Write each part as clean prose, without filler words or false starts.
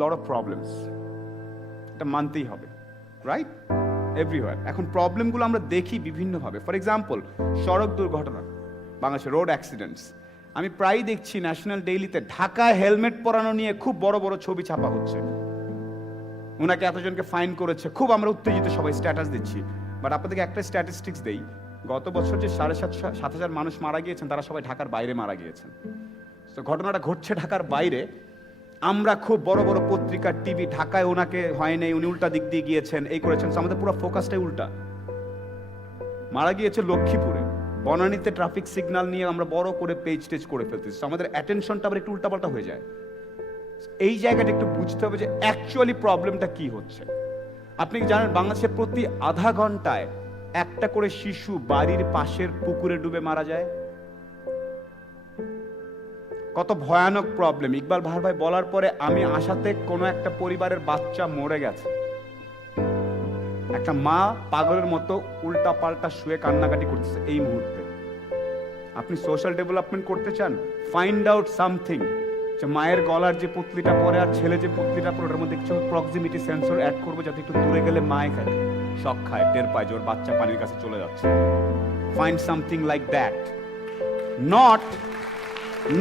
Lot of problems, এটা মানতেই হবে, রাইট? এভরিওয়্যার এখন প্রবলেমগুলো আমরা দেখি বিভিন্নভাবে। ফর এক্সাম্পল, সড়ক দুর্ঘটনা, বাংলাদেশে রোড অ্যাক্সিডেন্টস। আমি প্রায়ই দেখছি ন্যাশনাল ডেইলিতে ঢাকায় হেলমেট পরানো নিয়ে খুব বড় বড় ছবি ছাপা হচ্ছে। ওনাকে এতজনকে ফাইন করেছে, খুব আমরা উত্তেজিত, সবাই স্ট্যাটাস দিচ্ছি। বাট আপনাদেরকে একটা স্ট্যাটিস্টিক্স দেই, গত বছর যে 7,500 মানুষ মারা গিয়েছেন তারা সবাই ঢাকার বাইরে মারা গিয়েছেন। তো ঘটনাটা ঘটছে ঢাকার বাইরে, আমরা খুব বড় বড় পত্রিকা, টিভি, ঢাকায় ওনাকে হয় নাই, উনি উল্টা দিক দিয়ে গিয়েছেন, এই করেছেন। আমাদের পুরো ফোকাসটাই উল্টা। মারা গিয়েছে লক্ষ্মীপুরে, বনানীতে ট্রাফিক সিগন্যাল নিয়ে আমরা বড় করে পেজ টেজ করে ফেলতেছি, আমাদের অ্যাটেনশনটা আবার একটু উল্টাপাল্টা হয়ে যায়। এই জায়গাটা একটু বুঝতে হবে যে অ্যাকচুয়ালি প্রবলেমটা কি হচ্ছে। আপনি কি জানেন বাংলাদেশে প্রতি আধা ঘন্টায় একটা করে শিশু বাড়ির পাশের পুকুরে ডুবে মারা যায়? কত ভয়ানক প্রবলেম। ইকবাল ভার ভাই বলার পরে আমি আশাতে কোনো একটা পরিবারের বাচ্চা মরে গেছে, একটা মা পাগলের মতো উল্টা পাল্টা শুয়ে কান্নাকাটি করতেছে এই মুহূর্তে। আপনি সোশ্যাল ডেভেলপমেন্ট করতে চান, ফাইন্ড আউট সামথিং, যে মায়ের গলার যে পুতলিটা পরে আর ছেলে যে পুতলিটা পরে ওটার মধ্যে কিছু প্রক্সিমিটি সেন্সর অ্যাড করবো, যাতে একটু দূরে গেলে মায়ে খায়, শখ খায়, টের পায় যে ওর বাচ্চা পানির কাছে চলে যাচ্ছে। Find something like that.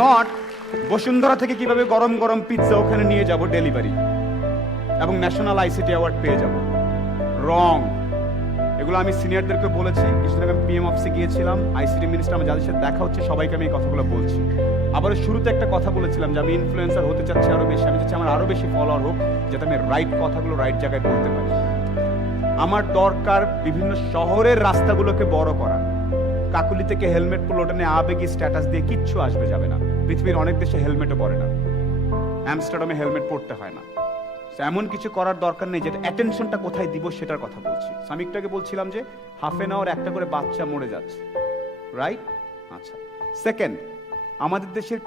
Not Bashundhara থেকে কিভাবে গরম গরম পিৎজা ওখানে নিয়ে যাব ডেলিভারি এবং ন্যাশনাল আইসিটি অ্যাওয়ার্ড পেয়ে যাব। রং। এগুলো আমি সিনিয়রদেরকে বলেছি। কিছুদিন আগে পিএম অফিসে গিয়েছিলাম, আইসিটি মিনিস্টার, আমার যাদের সাথে দেখা হচ্ছে সবাইকে আমি এই কথাগুলো বলছি। আবার শুরুতে একটা কথা বলেছিলাম যে আমি ইনফ্লুয়েন্সার হতে চাচ্ছি আরো বেশি, আমি চাচ্ছি আমার আরো বেশি ফলোয়ার হোক, যাতে আমি রাইট কথাগুলো রাইট জায়গায় বলতে পারি। আমার দরকার বিভিন্ন শহরের রাস্তাগুলোকে বড় করা। কাকুলি থেকে হেলমেট পরলে ওটা নিয়ে আবেগী স্ট্যাটাস দিয়ে কিচ্ছু আসবে যাবে না। পৃথিবীর অনেক দেশে হেলমেটও পরে না, অ্যামস্টারডামে হেলমেট পরতে হয় না। এমন কিছু করার দরকার নেই, যেটা অ্যাটেনশনটা কোথায় দিব সেটার কথা বলছি। আমি একটু আগে বলছিলাম যে হাফ এন আওয়ার একটা করে বাচ্চা মরে যাচ্ছে, রাইট? আচ্ছা, সেকেন্ড, আমাদের দেশের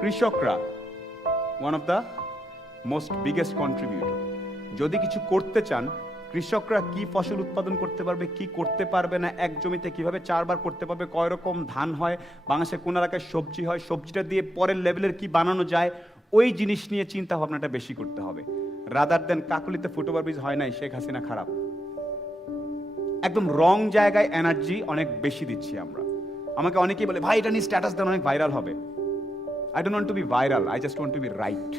কৃষকরা one of the most biggest contributor. যদি কিছু করতে চান, কৃষকরা কি ফসল উৎপাদন করতে পারবে, কি করতে পারবে না, এক জমিতে কিভাবে 4 বার করতে পারবে, কয় রকম ধান হয়, বাংলাদেশে কোন এলাকায় সবজি হয়, সবজিটা দিয়ে পরের লেভেলের কি বানানো যায়, ওই জিনিস নিয়ে চিন্তা ভাবনাটা বেশি করতে হবে, রাদার দেন কাকুলিতে ফুটওভার ব্রিজ হয় নাই, শেখ হাসিনা খারাপ। একদম রং জায়গায় এনার্জি অনেক বেশি দিচ্ছি আমরা। আমাকে অনেকেই বলে, ভাই এটা নিয়ে স্ট্যাটাস দেন, অনেক ভাইরাল হবে। I don't want to be viral, I just want to be right.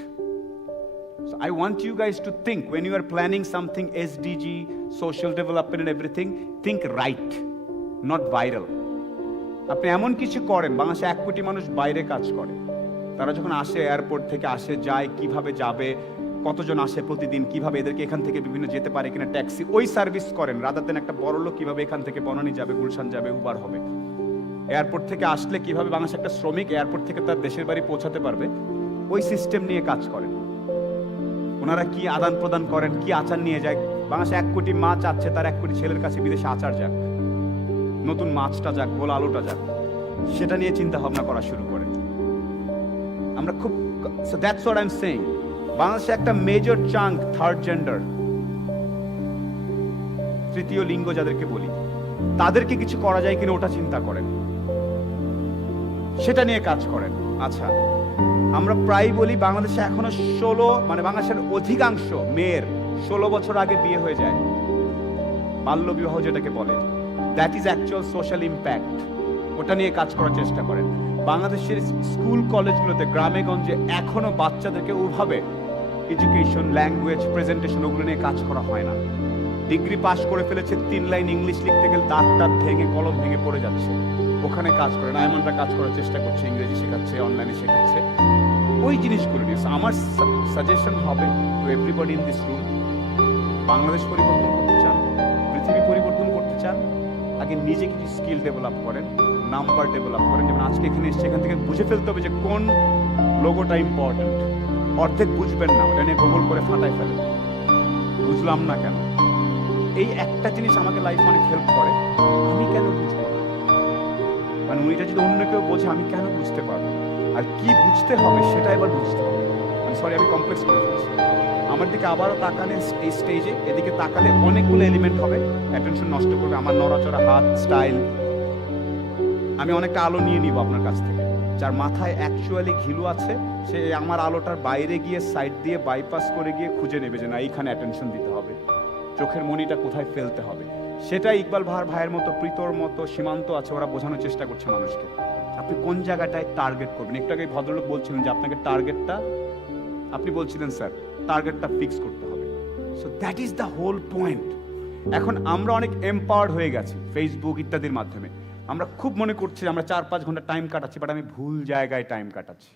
So I want you guys to think, when you are planning something SDG, social development and everything, think right, not viral. আপনি এমন কিছু করেন, বাংলাদেশে 1 কোটি মানুষ বাইরে কাজ করে, তারা যখন আসে এয়ারপোর্ট থেকে আসে যায়, কিভাবে যাবে, কতজন আসে প্রতিদিন, কিভাবে এদেরকে এখান থেকে বিভিন্ন যেতে পারে কিনা, ট্যাক্সি, ওই সার্ভিস করেন, রাদার দেন একটা বড় লোক কিভাবে এখান থেকে বনানী যাবে, গুলশান যাবে, উবার হবে। এয়ারপোর্ট থেকে আসলে কিভাবে বাংলাদেশে একটা শ্রমিক এয়ারপোর্ট থেকে তার দেশের বাড়ি পৌঁছাতে পারবে, ওই সিস্টেম নিয়ে কাজ করেন। ওনারা কি আদান প্রদান করেন, কি আচার নিয়ে যায়। বাংলাদেশে 1 কোটি মা চাচ্ছে তার 1 কোটি ছেলের কাছে বিদেশে আচার যাক, নতুন মাছটা যাক, গোল আলুটা যাক, সেটা নিয়ে চিন্তা ভাবনা করা শুরু করেন। আমরা খুব, so that's what I am saying. বাংলাদেশে একটা মেজর চাঙ্ক থার্ড জেন্ডার, তৃতীয় লিঙ্গ যাদেরকে বলি, তাদেরকে কিছু করা যায় কিনা ওটা চিন্তা করেন, সেটা নিয়ে কাজ করেন। আচ্ছা, আমরা প্রায় বলি বাংলাদেশে এখনো বাংলাদেশের অধিকাংশ মেয়ের 16 বছর আগে বিয়ে হয়ে যায়, বাল্য বিবাহ যেটাকে বলে। That is actual social impact. ওটা নিয়ে কাজ করার চেষ্টা করেন। বাংলাদেশের স্কুল কলেজগুলোতে গ্রামে গঞ্জে এখনো বাচ্চাদেরকে ওভাবে এডুকেশন, ল্যাঙ্গুয়েজ, প্রেজেন্টেশন, ওগুলো নিয়ে কাজ করা হয় না। ডিগ্রি পাস করে ফেলেছে, 3 লাইন ইংলিশ লিখতে গেলে দাঁত ভেঙে, কলম ভেঙে পড়ে যাচ্ছে। ওখানে কাজ করে না, এমনটা কাজ করার চেষ্টা করছে, ইংরেজি শেখাচ্ছে, অনলাইনে শেখাচ্ছে, ওই জিনিসগুলো নিয়ে। আমার সাজেশন হবে to everybody in this room, Bangladesh পরিবর্তন করতে চান, পৃথিবী পরিবর্তন করতে চান, আগে নিজে কিছু স্কিল ডেভেলপ করেন, নাম্বার ডেভেলপ করেন। যেমন আজকে এখানে এসে এখান থেকে বুঝে ফেলতে হবে যে কোন লোগোটা ইম্পর্টেন্ট। অর্ধেক বুঝবেন না, ওটা নিয়ে গুগল করে ফাটাই ফেলেন, বুঝলাম না কেন। এই একটা জিনিস আমাকে লাইফ অনেক হেল্প করে, আমি কেন বুঝবো না, মানে ওইটা যদি অন্য কেউ বোঝে আমি কেন বুঝতে পারবো না, আর কি বুঝতে হবে সেটা এবার বুঝতে হবে। সরি, আমি কমপ্লেক্স করে ফেলছি। আমার দিকে আবারও তাকালে, এই স্টেজে এদিকে তাকালে অনেকগুলো এলিমেন্ট হবে, অ্যাটেনশন নষ্ট করবে, আমার নড়াচড়া, হাত, স্টাইল, আমি অনেকটা আলো নিয়ে নিব আপনার কাছ থেকে। যার মাথায় অ্যাকচুয়ালি ঘিলু আছে, সে আমার আলোটার বাইরে গিয়ে সাইড দিয়ে বাইপাস করে গিয়ে খুঁজে নেবে যে না এইখানে অ্যাটেনশন দিতে হবে, চোখের মনিটা কোথায় ফেলতে হবে। সেটা ইকবাল ভাইয়ের মতো, প্রীতর মতো, সীমান্ত আছে, ওরা বোঝানোর চেষ্টা করছে মানুষকে আপনি কোন জায়গাটায় টার্গেট করবেন। একটু আগে ভদ্রলোক বলছিলেন যে আপনাকে টার্গেটটা, আপনি বলছিলেন স্যার টার্গেটটা ফিক্স করতে হবে। So that is the whole point. এখন আমরা অনেক এম্পাওয়ার্ড হয়ে গেছি ফেসবুক ইত্যাদির মাধ্যমে, আমরা খুব মনে করছি আমরা 4-5 ঘন্টা টাইম কাটাচ্ছি, বাট আমি ভুল জায়গায় টাইম কাটাচ্ছি।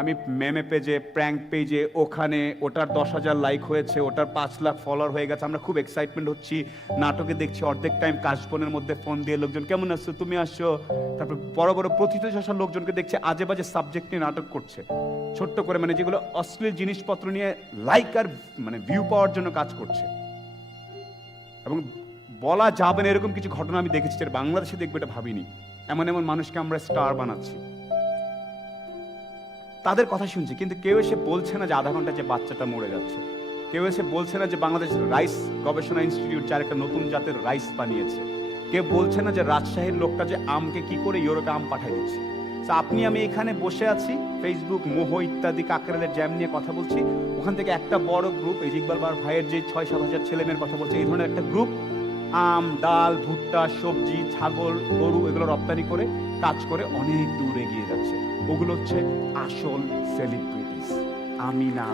আমি মেমে পেজে, প্র্যাঙ্ক পেজে, ওখানে ওটার 10,000 লাইক হয়েছে, ওটার 5 লাখ ফলোয়ার হয়ে গেছে, আমরা খুব এক্সাইটমেন্ট হচ্ছি, নাটকে দেখছি অর্ধেক টাইম কাশবনের মধ্যে ফোন দিয়ে লোকজন কেমন আসছো, তুমি আসছো, তারপর বড় বড় প্রথিতযশা লোকজনকে দেখছে আজে বাজে সাবজেক্ট নিয়ে নাটক করছে, ছোট্ট করে মানে যেগুলো অশ্লীল জিনিসপত্র নিয়ে লাইক আর মানে ভিউ পাওয়ার জন্য কাজ করছে। এবং বলা যাবে না এরকম কিছু ঘটনা আমি দেখেছি যেটা বাংলাদেশে দেখবে এটা ভাবিনি। এমন এমন মানুষকে আমরা স্টার বানাচ্ছি, তাদের কথা শুনছি, কিন্তু কেউ এসে বলছে না যে আধা ঘন্টা যে বাচ্চাটা মরে যাচ্ছে, কেউ এসে বলছে না যে বাংলাদেশ রাইস গবেষণা ইনস্টিটিউট যার একটা নতুন জাতের রাইস বানিয়েছে, কেউ বলছে না যে রাজশাহীর লোকটা যে আমকে কি করে ইউরোপে আম পাঠিয়ে দিচ্ছে। আপনি আমি এখানে বসে আছি, ফেসবুক মোহ ইত্যাদি কাকরেলের জ্যাম নিয়ে কথা বলছি, ওখান থেকে একটা বড় গ্রুপ, এই ইকবাল ভাইয়ের যে 6-7 হাজার ছেলে মেয়ের কথা বলছে, এই ধরনের একটা গ্রুপ আম, ডাল, ভুট্টা, সবজি, ছাগল, গরু এগুলো রপ্তানি করে কাজ করে অনেক দূর এগিয়ে যাচ্ছে। ওগুলো হচ্ছে আসল সেলিব্রিটিস, আমি না।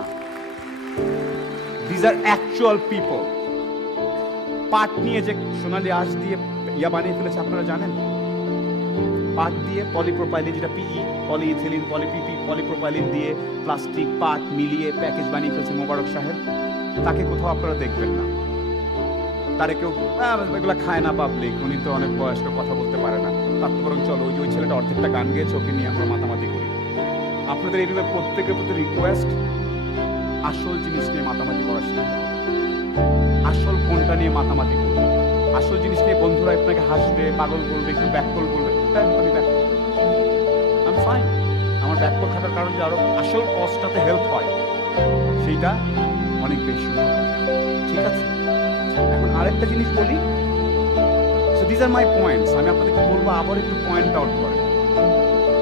This are actual people. পাট নিয়ে যে সোনালি আঁশ দিয়ে ইয়া বানিয়ে ফেলেছে আপনারা জানেন, পাট দিয়ে পলিপ্রোপাইলিন, যেটা পিই, পলিইথিলিন, পলিপিপি, পলিপ্রোপাইলিন দিয়ে প্লাস্টিক পাট মিলিয়ে প্যাকেজ বানিয়ে ফেলছে মোবারক সাহেব। তাকে কোথাও আপনারা দেখবেন না, তারে কেউ এগুলো খায় না পাবলিক, উনি তো অনেক বয়স্ক, কথা বলতে পারে না, তার তো বরং চলো ওই ছেলেটা অর্ধেকটা গান গেয়েছে, ওকে নিয়ে আমরা মাতামাতি করি। আপনাদের এগুলো প্রত্যেকের প্রতি রিকোয়েস্ট, আসল জিনিস নিয়ে মাতামাতি করা শিখুন, আসল কোনটা নিয়ে মাতামাতি করুন, আসল জিনিস নিয়ে বন্ধুরা আপনাকে হাসবে, পাগল বলবে, একটু ব্যাককল বলবে, আমি ব্যাককল, আমি ফাইন। আমার ব্যাককল থাকার কারণে যে আরো আসল কজটাতে হেল্প হয় সেইটা অনেক বেশি, ঠিক আছে। এখন আরেকটা জিনিস বলি, so this are my points. আমি আপনাদেরকে বলবো আবার একটু পয়েন্ট আউট করেন।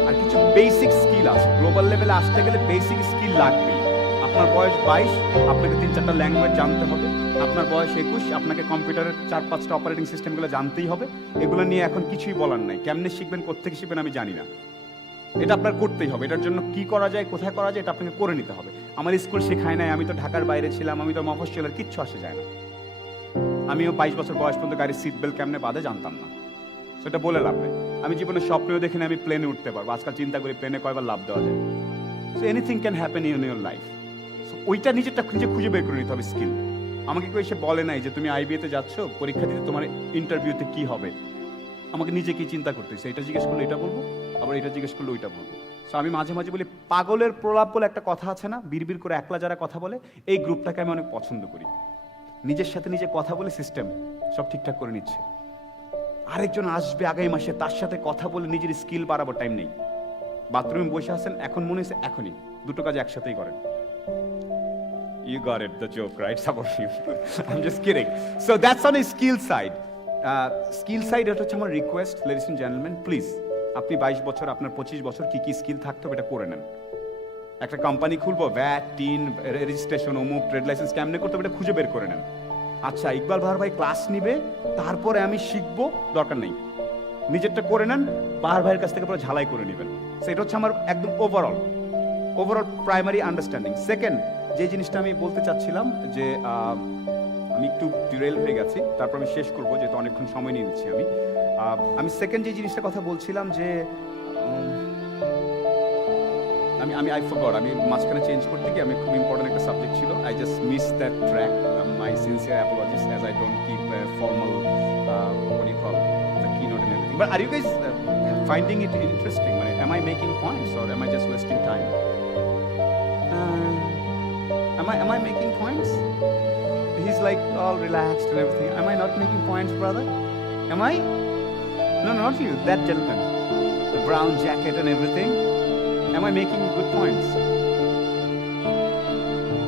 আর কিছু বেসিক স্কিল আছে, গ্লোবাল লেভেলে আসতে গেলে বেসিক স্কিল লাগবেই। আপনার বয়স 22, আপনাকে 3-4টা ল্যাঙ্গুয়েজ জানতে হবে। আপনার বয়স 21, আপনাকে কম্পিউটারের 4-5টা অপারেটিং সিস্টেমগুলো জানতেই হবে। এগুলো নিয়ে এখন কিছুই বলার নাই, কেমনে শিখবেন, কোত্থেকে শিখবেন আমি জানি না, এটা আপনার করতেই হবে। এটার জন্য কি করা যায়, কোথায় করা যায়, এটা আপনাকে করে নিতে হবে। আমার স্কুল শেখায় নাই, আমি তো ঢাকার বাইরে ছিলাম, আমি তো মফস্বলের, কিচ্ছু আসে যায় না। আমিও 22 বছর বয়স পর্যন্ত গাড়ির সিট বেল্ট কেমনে বাঁধে জানতাম না, সেটা বলে লাভ নেই। আমি জীবনে স্বপ্নেও দেখিনি আমি প্লেনে উঠতে পারবো, আজকাল চিন্তা করি প্লেনে কয়বার লাভ দেওয়া যায়। So anything can happen in your life. So ওইটা নিজেরটা খুঁজে বের করে নিতে হবে স্কিল। আমাকে কেউ এসে বলে নাই যে তুমি আইবিএতে যাচ্ছ, পরীক্ষা দিতে তোমার ইন্টারভিউতে কি হবে, আমাকে নিজেকেই চিন্তা করতেছে, এটা জিজ্ঞেস করলে এটা বলবো, আবার এটা জিজ্ঞেস করলে ওইটা বলবো। সো আমি মাঝে মাঝে বলি পাগলের প্রলাপ বলে একটা কথা আছে না, বিড়বিড় করে একলা যারা কথা বলে, এই গ্রুপটাকে আমি অনেক পছন্দ করি। নিজের সাথে নিজে কথা বলে সিস্টেম সব ঠিকঠাক করে নিচ্ছে, আরেকজন আসবে আগামী মাসে, তার সাথে কথা বলে নিজের স্কিল বাড়াবার টাইম নেই। বাথরুমে বসে আছেন, এখন মনে হচ্ছে এখনই দুটো কাজ একসাথেই করেন। You got it, the joke, right? Some of you. I'm just kidding. So that's on a skill side. Skill side, এটা হচ্ছে আমার request, ladies and gentleman, please আপনি 22 বছর, আপনার 25 বছর, কি কি স্কিল থাকতে হবে এটা করে নেন। একটা কোম্পানি খুলবো, ভ্যাট, টিন, রেজিস্ট্রেশন, অমুক, ট্রেড লাইসেন্স কেমনে করতে হবে এটা খুঁজে বের করে নেন। আচ্ছা ইকবাল ভাই ক্লাস নিবে, তারপরে আমি শিখবো, দরকার নেই, নিজেরটা করে নেন, ভাইয়ের কাছ থেকে পুরো ঝালাই করে নেবেন। সেটা হচ্ছে আমার একদম ওভারঅল প্রাইমারি আন্ডারস্ট্যান্ডিং। সেকেন্ড যে জিনিসটা আমি বলতে চাচ্ছিলাম যে আমি একটু ডিরেল হয়ে গেছি, তারপর আমি শেষ করবো যেহেতু অনেকক্ষণ সময় নিয়ে নিচ্ছি। আমি সেকেন্ড যে জিনিসটা কথা বলছিলাম যে আই ফরগট, আমি মাঝখানে চেঞ্জ করতে গিয়ে আমি খুব ইম্পর্টেন্ট একটা সাবজেক্ট ছিল, I just miss that track. My sincere apologies as I don't keep formal what do you call the keynote and everything. But are you guys finding it interesting? Am I making points or am I just wasting time? Am I making points? He's like all relaxed and everything. Am I not making points, brother? Am I? No, not you, that gentleman, the brown jacket and everything. Am I making good points?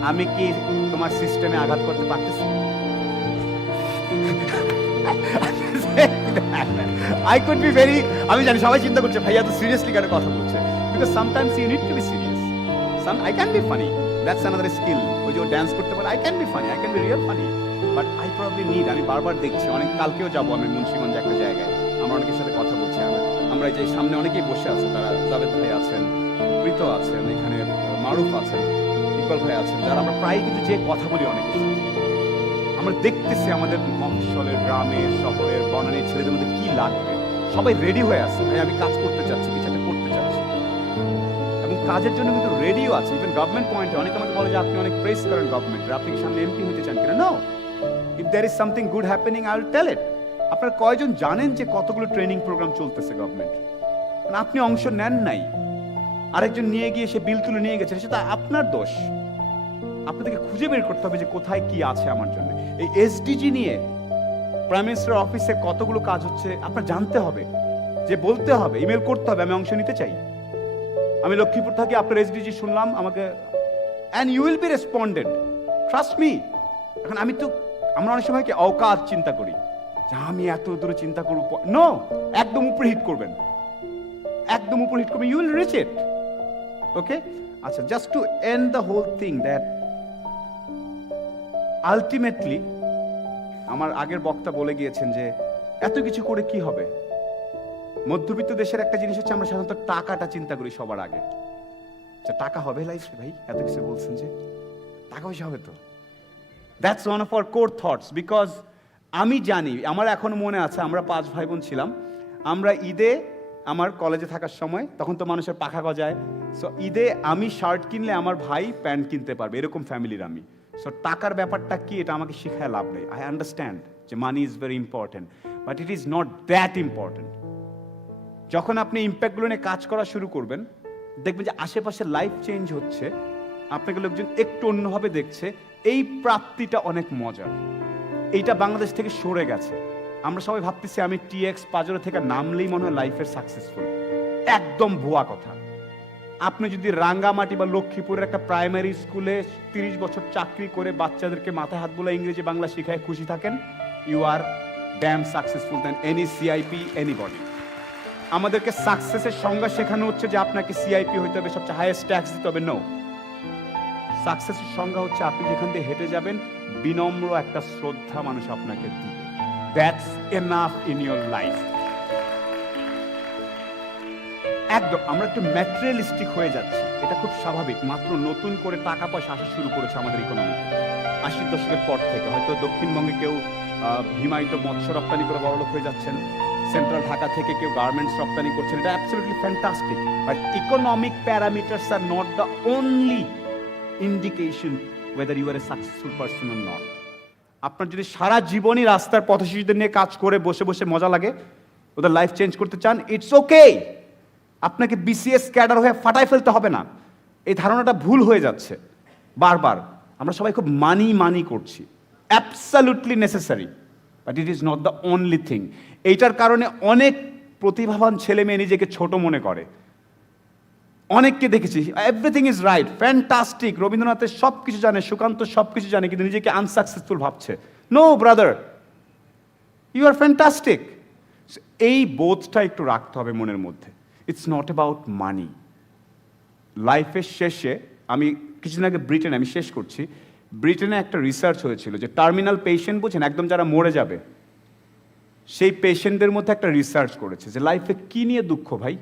আমি কি তোমার সিস্টেমে আঘাত করতে পারতেছি? I could be very, আমি জানি সবাই চিন্তা করছে ভাইয়া তো সিরিয়াসলি কেন কথা বলছে, because sometimes you need to be serious. I can be funny, that's another skill. ওই যে ড্যান্স করতে পারে, I can be funny, I can be real funny, but I probably need, আমি বারবার দেখছি, অনেক কালকেও যাবো আমি মুন্সিগঞ্জে একটা জায়গায়, আমরা অনেকের সাথে কথা বলছি, আমরা এই যে সামনে অনেকেই বসে আছে, তারা জাভেদ ভাই আছেন, প্রীত আছেন, এখানে মারুফ আছেন, ইকবাল ভাই আছেন, যারা আমরা প্রায় কিন্তু যে কথা বলি অনেকের সাথে, আমরা দেখতেছি আমাদের মফস্বলের, গ্রামের, শহরের, বনানীর ছেলেদের মধ্যে কি লাগবে, সবাই রেডি হয়ে আছে, ভাই আমি কাজ করতে চাচ্ছি, কিছু একটা করতে চাচ্ছি, এবং কাজের জন্য কিন্তু রেডিও আছে। ইভেন গভর্নমেন্ট পয়েন্টে অনেকে আমাকে বলে যে আপনি অনেক প্রেস করেন গভর্নমেন্টের, আপনি কি সামনে এমপি হতে চান কিনা? No, if there is something good happening I will tell it. আপনারা কয়জন জানেন যে কতগুলো ট্রেনিং প্রোগ্রাম চলতেছে গভর্নমেন্ট, আপনি অংশ নেন নাই, আরেকজন নিয়ে গিয়ে সে বিল তুলে নিয়ে গেছে, সেটা আপনার দোষ। আপনাদেরকে খুঁজে বের করতে হবে যে কোথায় কি আছে আমার জন্য। এই এসডিজি নিয়ে প্রাইম মিনিস্টার অফিসে কতগুলো কাজ হচ্ছে আপনার জানতে হবে, যে বলতে হবে, ইমেল করতে হবে আমি অংশ নিতে চাই। আমি লক্ষ্মীপুর থাকি, আপনার এসডিজি শুনলাম আমাকে, and you will be responded, trust me. এখন আমরা অনেক সময় কি অকাত চিন্তা করি যে আমি এত দূরে চিন্তা করব, নো, একদম উপরে হিট করবেন, একদম উপরে হিট করবেন, you will reach it. Okay, আচ্ছা, just to end the whole thing, that ultimately আমার আগের বক্তা বলে গিয়েছেন যে এত কিছু করে কি হবে। মধ্যবিত্ত দেশের একটা জিনিস হচ্ছে আমরা সাধারণত টাকাটা চিন্তা করি সবার আগে, আচ্ছা টাকা হবে লাইফে, ভাই এত কিছু বলছেন যে টাকা পয়সা হবে তো, that's one of our core thoughts. Because আমি জানি, আমার এখনো মনে আছে, আমরা 5 ভাই বোন ছিলাম, আমরা ঈদে, আমার কলেজে থাকার সময় তখন তো মানুষের পাখা গজায়, সো ঈদে আমি শার্ট কিনলে আমার ভাই প্যান্ট কিনতে পারবে, এরকম ফ্যামিলির আমি। সো টাকার ব্যাপারটা কি এটা আমাকে শিখায় লাভ নেই। আই আন্ডারস্ট্যান্ড যে money is very important, but it is not that important. যখন আপনি ইম্প্যাক্টগুলো নিয়ে কাজ করা শুরু করবেন, দেখবেন যে আশেপাশে লাইফ চেঞ্জ হচ্ছে, আপনাকে লোকজন একটু অন্যভাবে দেখছে, এই প্রাপ্তিটা অনেক মজার। এইটা বাংলাদেশ থেকে সরে গেছে। আমরা সবাই ভাবতেছি আমি টিএক্স পাজরো থেকে নামলেই মনে হয় লাইফের সাকসেসফুল, একদম ভুয়া কথা। আপনি যদি রাঙ্গামাটি বা লক্ষ্মীপুরের একটা প্রাইমারি স্কুলে 30 বছর চাকরি করে বাচ্চাদেরকে মাথায় হাত বোলা ইংরেজি বাংলা শিখায় খুশি থাকেন, you are damn successful than any CIP anybody. আমাদেরকে সাকসেসের সংজ্ঞা শেখানো হচ্ছে যে আপনাকে সিআইপি হইতে হবে, সবচেয়ে হাইয়েস্ট ট্যাক্স দিতে হবে। নো, সাকসেসের সংজ্ঞা হচ্ছে আপনি যেখান দিয়ে হেঁটে যাবেন বিনম্র একটা শ্রদ্ধা মানুষ আপনাকে দিবে, that's enough in your life. একদম আমরা একটু ম্যাটেরিয়ালিস্টিক হয়ে যাচ্ছি, এটা খুব স্বাভাবিক। মাত্র নতুন করে টাকা পয়সা আসা শুরু করেছে আমাদের ইকোনমি 80 দশকের পর থেকে। হয়তো দক্ষিণবঙ্গে কেউ হিমায়িত মৎস্য রপ্তানি করে বড়লোক হয়ে যাচ্ছেন, সেন্ট্রাল ঢাকা থেকে কেউ গার্মেন্টস রপ্তানি করছেন, এটা absolutely fantastic. But economic parameters are not the only indication whether you are a successful person or not. আপনার যদি সারা জীবনই রাস্তার পথশিশুদের নিয়ে কাজ করে বসে বসে মজা লাগে, ওদের লাইফ চেঞ্জ করতে চান, ইটস ওকে। আপনাকে বিসিএস ক্যাডার হয়ে ফাটাই ফেলতে হবে না, এই ধারণাটা ভুল হয়ে যাচ্ছে বারবার। আমরা সবাই খুব মানি করছি, absolutely necessary, but it is not the only thing. এইটার কারণে অনেক প্রতিভাবান ছেলে মেয়ে নিজেকে ছোট মনে করে। অনেককে দেখেছি, এভরিথিং ইজ রাইট, ফ্যান্টাস্টিক, রবীন্দ্রনাথের সব কিছু জানে, সুকান্ত সব কিছু জানে, কিন্তু নিজেকে আনসাকসেসফুল ভাবছে। No brother, you are fantastic. এই বোধটা একটু রাখতে হবে মনের মধ্যে। It's not about money. লাইফের শেষে, আমি কিছুদিন আগে ব্রিটেনে, আমি শেষ করছি, ব্রিটেনে একটা রিসার্চ হয়েছিল যে টার্মিনাল পেশেন্ট বুঝেন, একদম যারা মরে যাবে, সেই পেশেন্টদের মধ্যে একটা রিসার্চ করেছে যে লাইফে কি নিয়ে দুঃখ ভাই।